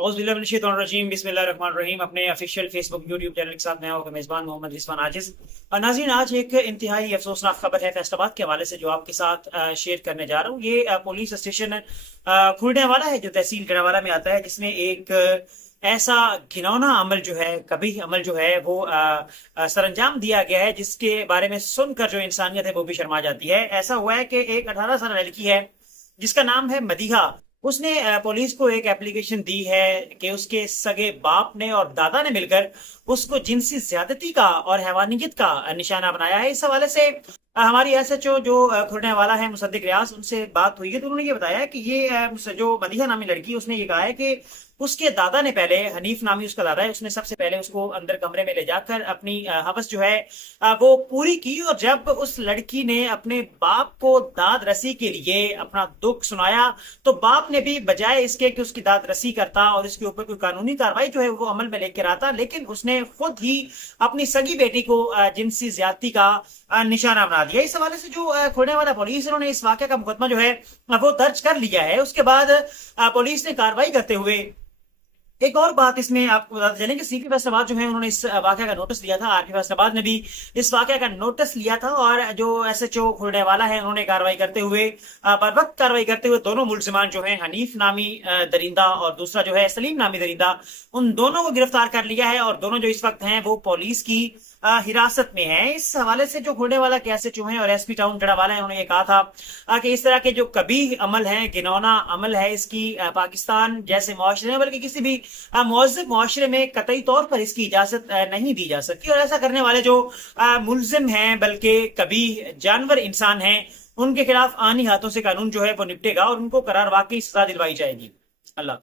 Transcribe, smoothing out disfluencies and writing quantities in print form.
औज़ुबिल्लाहिमिनश्शैतानिर्रजीम बिस्मिल्लाहिर्रहमानिर्रहीम। अपने official Facebook YouTube channel के साथ मैं हूं मेज़बान मोहम्मद रिजवान आजिज। और नाज़रीन, आज एक इंतहाई अफसोसनाक खबर है फैसलाबाद के हवाले से जो आपके साथ शेयर करने जा रहा हूँ। ये पुलिस स्टेशन खुलने वाला है जो तहसील गढ़वाला में आता है, जिसमें एक ऐसा घिनौना अमल जो है, कभी अमल जो है वो सरंजाम दिया गया है, जिसके बारे में सुनकर जो इंसानियत है वो भी शर्मा जाती है। ऐसा हुआ है कि एक 18 साल लड़की है जिसका नाम है मदीहा। उसने पुलिस को एक एप्लीकेशन दी है कि उसके सगे बाप ने और दादा ने मिलकर उसको जिनसी ज्यादती का और हैवानियत का निशाना बनाया है। इस हवाले से हमारी एसएचओ जो खुलने वाला है मुसद्दिक रियाज, उनसे बात हुई है तो उन्होंने ये बताया कि ये जो मदीहा नामी लड़की, उसने ये कहा है कि उसके दादा ने पहले, हनीफ नामी उसका दादा है, उसने सबसे पहले उसको अंदर कमरे में ले जाकर अपनी हवस जो है वो पूरी की। और जब उस लड़की ने अपने बाप को दाद रसी के लिए अपना दुख सुनाया तो बाप ने भी बजाय इसके कि उसकी दाद रसी करता और इसके ऊपर कोई कानूनी कार्रवाई जो है वो अमल में लेकर आता, लेकिन उसने खुद ही अपनी सगी बेटी को जिनसी ज्यादती का निशाना बना दिया। इस हवाले से जो खुलने वाला पुलिस, उन्होंने इस वाक़े का मुकदमा जो है वो दर्ज कर लिया है। उसके बाद पुलिस ने कार्रवाई करते हुए एक और बात इसमें आपको बताते चलें कि सीपी फैसलाबाद जो है उन्होंने इस वाकया का नोटिस लिया था। आरपी फैसलाबाद ने भी इस वाकया का नोटिस लिया था और जो एसएचओ खुलने वाला है उन्होंने कार्रवाई करते हुए, बर वक्त कार्रवाई करते हुए, दोनों मुलजिमान जो है, हनीफ नामी दरिंदा और दूसरा जो है सलीम नामी दरिंदा, उन दोनों को गिरफ्तार कर लिया है। और दोनों जो इस वक्त हैं वो पुलिस की हिरासत में है। इस हवाले से जो खुलने वाला के एसएचओ हैं और एसपी टाउन गढ़वाला है, उन्होंने ये कहा था कि इस तरह के जो कबीह अमल है, घिनौना अमल है, इसकी पाकिस्तान जैसे मुआशरे में, बल्कि किसी भी मुहज़्ज़ब मुआशरे में कतई तौर पर इसकी इजाजत नहीं दी जा सकती। और ऐसा करने वाले जो मुल्जिम हैं, बल्कि कभी जानवर इंसान हैं, उनके खिलाफ आनी हाथों से कानून जो है वो निपटेगा और उनको करार वाकई सजा दिलवाई जाएगी। अल्लाह।